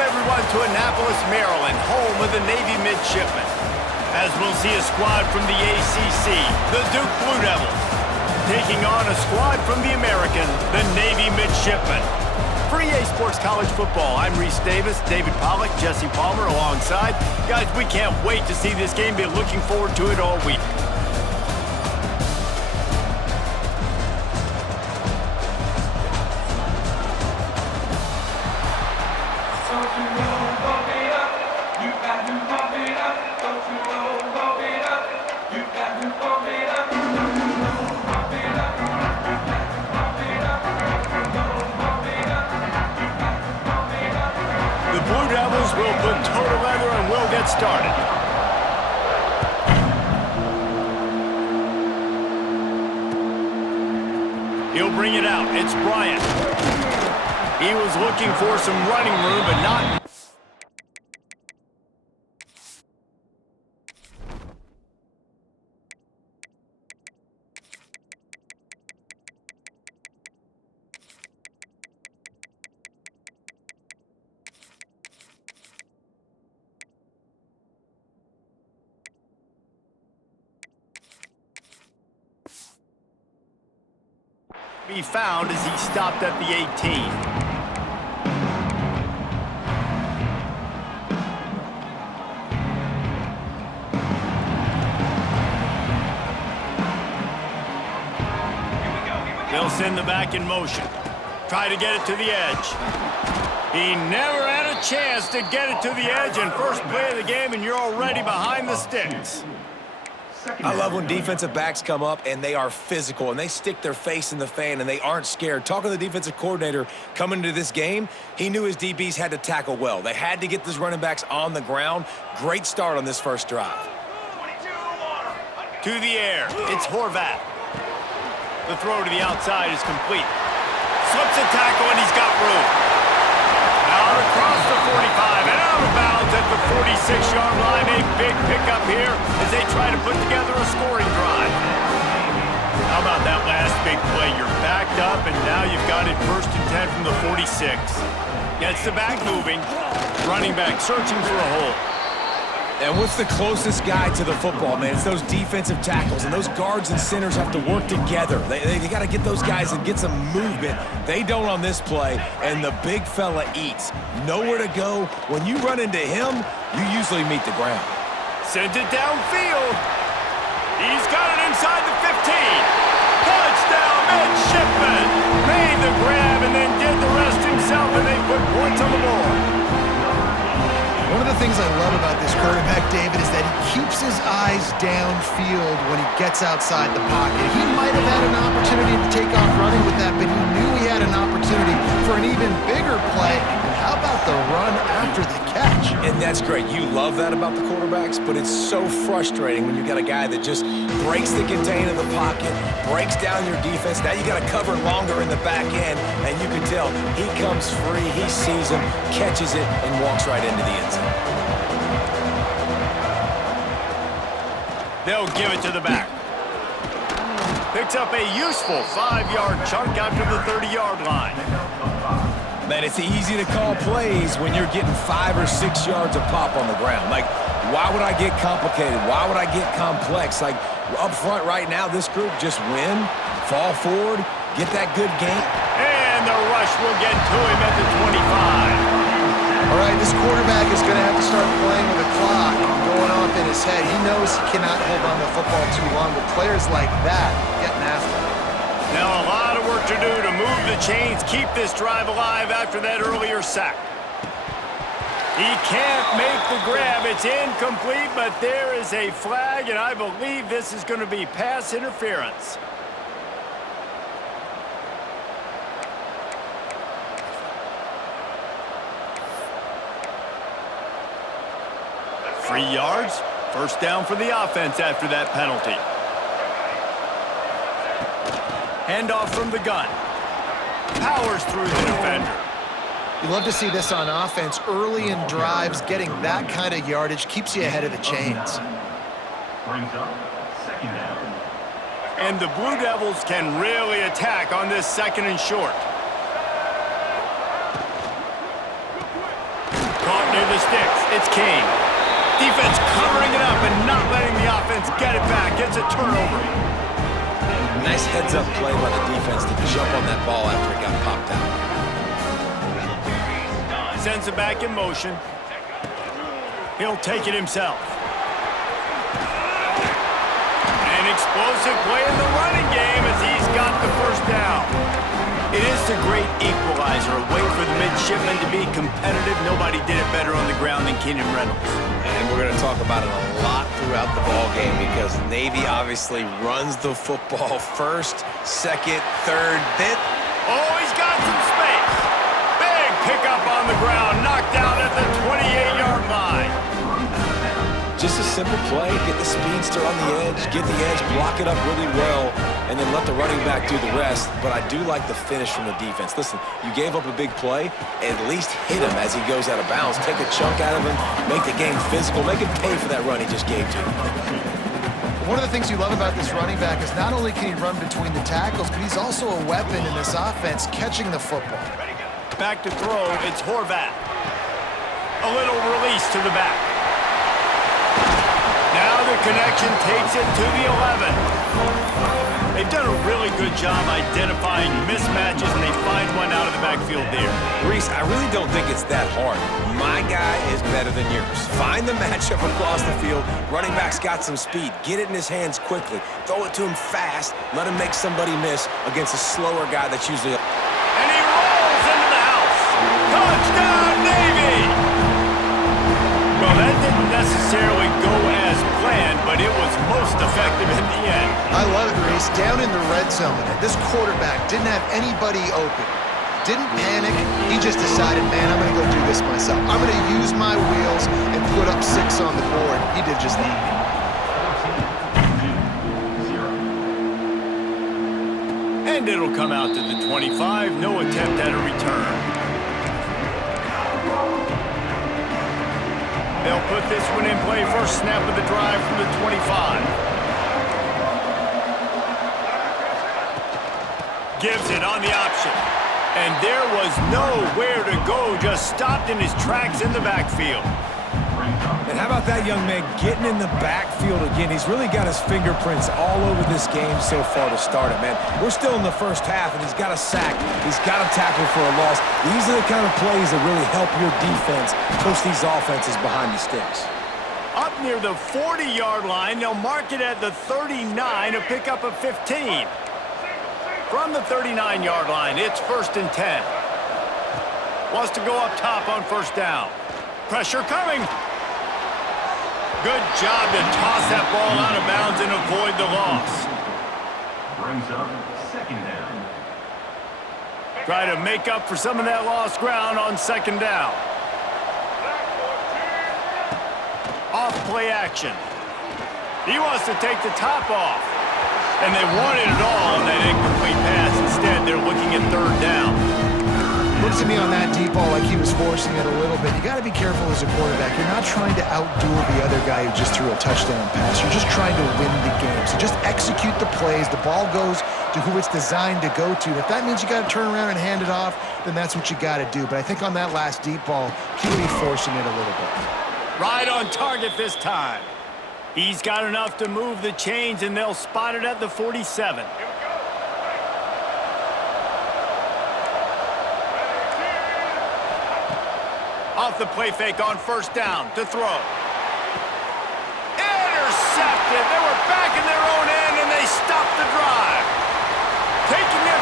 Welcome, everyone, to Annapolis, Maryland, home of the Navy Midshipmen. As we'll see a squad from the ACC, the Duke Blue Devils, taking on a squad from the American, the Navy Midshipmen. For EA Sports College Football, I'm Reese Davis, David Pollack, Jesse Palmer alongside. Guys, we can't wait to see this game. Been looking forward to it all week. We'll put total leather and we'll get started. He'll bring it out. It's Bryant. He was looking for some running room, but not. Be found as he stopped at the 18. They'll send the back in motion. Try to get it to the edge. He never had a chance to get it to the edge, and first play of the game, and you're already behind the sticks. I love when defensive backs come up and they are physical and they stick their face in the fan and they aren't scared. Talking to the defensive coordinator coming into this game, he knew his DBs had to tackle well. They had to get those running backs on the ground. Great start on this first drive. To the air, it's Horvath. The throw to the outside is complete. Slips a tackle and he's got room. Out across the 45 and out of bounds at the 46-yard line. A big pickup here as they try to put together a scoring drive. How about that last big play? You're backed up and now you've got it 1st and 10 from the 46. Gets the back moving. Running back searching for a hole. And what's the closest guy to the football, man? It's those defensive tackles, and those guards and centers have to work together. They got to get those guys and get some movement. They don't on this play, and the big fella eats. Nowhere to go. When you run into him, you usually meet the ground. Sends it downfield. He's got it inside the 15. Touchdown, Midshipman. Made the grab and then did the rest himself, and they put points on the board. One of the things I love about this quarterback, David, is that he keeps his eyes downfield when he gets outside the pocket. He might have had an opportunity to take off running with that, but he knew he had an opportunity for an even bigger play. And how about the run after the catch? And that's great. You love that about the quarterbacks, but it's so frustrating when you got a guy that just breaks the contain of the pocket, breaks down your defense. Now you got to cover longer in the back end, and you can tell he comes free, he sees him, catches it, and walks right into the end zone. They'll give it to the back. Picks up a useful 5-yard chunk after the 30-yard line. Man, it's easy to call plays when you're getting 5 or 6 yards a pop on the ground. Like, why would I get complicated? Why would I get complex? Like, up front right now, this group just win, fall forward, get that good game. And the rush will get to him at the 25. All right, this quarterback is going to have to start playing with the clock going off in his head. He knows he cannot hold on to the football too long, but players like that getting after him. Now a lot of work to do to move the chains, keep this drive alive after that earlier sack. He can't make the grab. It's incomplete, but there is a flag, and I believe this is going to be pass interference. Three yards, first down for the offense after that penalty. Handoff from the gun. Powers through the defender. You love to see this on offense. Early in drives, getting that kind of yardage keeps you ahead of the chains. Brings up second down. And the Blue Devils can really attack on this 2nd and short. the sticks. It's King. Defense covering it up and not letting the offense get it back. Gets a turnover. Nice heads-up play by the defense to jump on that ball after it got popped out. Sends it back in motion. He'll take it himself. An explosive play in the running game as he's got the first down. It is the great equalizer, a way for the midshipmen to be competitive. Nobody did it better on the ground than Keenan Reynolds. And we're going to talk about it a lot throughout the ball game because Navy obviously runs the football first, second, third, then. Oh, he's got some space. Big pickup on the ground, knocked out at the 28-yard line. Just a simple play, get the speedster on the edge, get the edge, block it up really well, and then let the running back do the rest. But I do like the finish from the defense. Listen, you gave up a big play, at least hit him as he goes out of bounds. Take a chunk out of him, make the game physical, make him pay for that run he just gave to you. One of the things you love about this running back is not only can he run between the tackles, but he's also a weapon in this offense catching the football. Back to throw, it's Horvath. A little release to the back. Now the connection takes it to the 11. They've done a really good job identifying mismatches, and they find one out of the backfield there. Reese, I really don't think it's that hard. My guy is better than yours. Find the matchup across the field. Running back's got some speed. Get it in his hands quickly. Throw it to him fast. Let him make somebody miss against a slower guy that's usually... And he rolls into the house. Touchdown, Navy! Well, that didn't necessarily go as planned, but it was most effective in the end. I love it, Reese. Down in the red zone, this quarterback didn't have anybody open. Didn't panic. He just decided, man, I'm going to go do this myself. I'm going to use my wheels and put up 6 on the board. He did just that. And it'll come out to the 25. No attempt at a return. They'll put this one in play. First snap of the drive from the 25. Gives it on the option. And there was nowhere to go. Just stopped in his tracks in the backfield. And how about that young man getting in the backfield again? He's really got his fingerprints all over this game so far to start it, man. We're still in the first half, and he's got a sack. He's got a tackle for a loss. These are the kind of plays that really help your defense push these offenses behind the sticks. Up near the 40-yard line, they'll mark it at the 39 to pick up a 15. From the 39-yard line, it's 1st and 10. Wants to go up top on first down. Pressure coming. Good job to toss that ball out of bounds and avoid the loss. Brings up 2nd down. Try to make up for some of that lost ground on 2nd down. Off play action. He wants to take the top off. And they wanted it all on that incomplete pass. Instead, they're looking at 3rd down. Looks to me on that deep ball like he was forcing it a little bit. You got to be careful as a quarterback. You're not trying to outduel the other guy who just threw a touchdown pass. You're just trying to win the game. So just execute the plays. The ball goes to who it's designed to go to. And if that means you got to turn around and hand it off, then that's what you got to do. But I think on that last deep ball, he would be forcing it a little bit. Right on target this time. He's got enough to move the chains, and they'll spot it at the 47. Off the play fake on 1st down to throw. Intercepted. They were back in their own end, and they stopped the drive. Taking it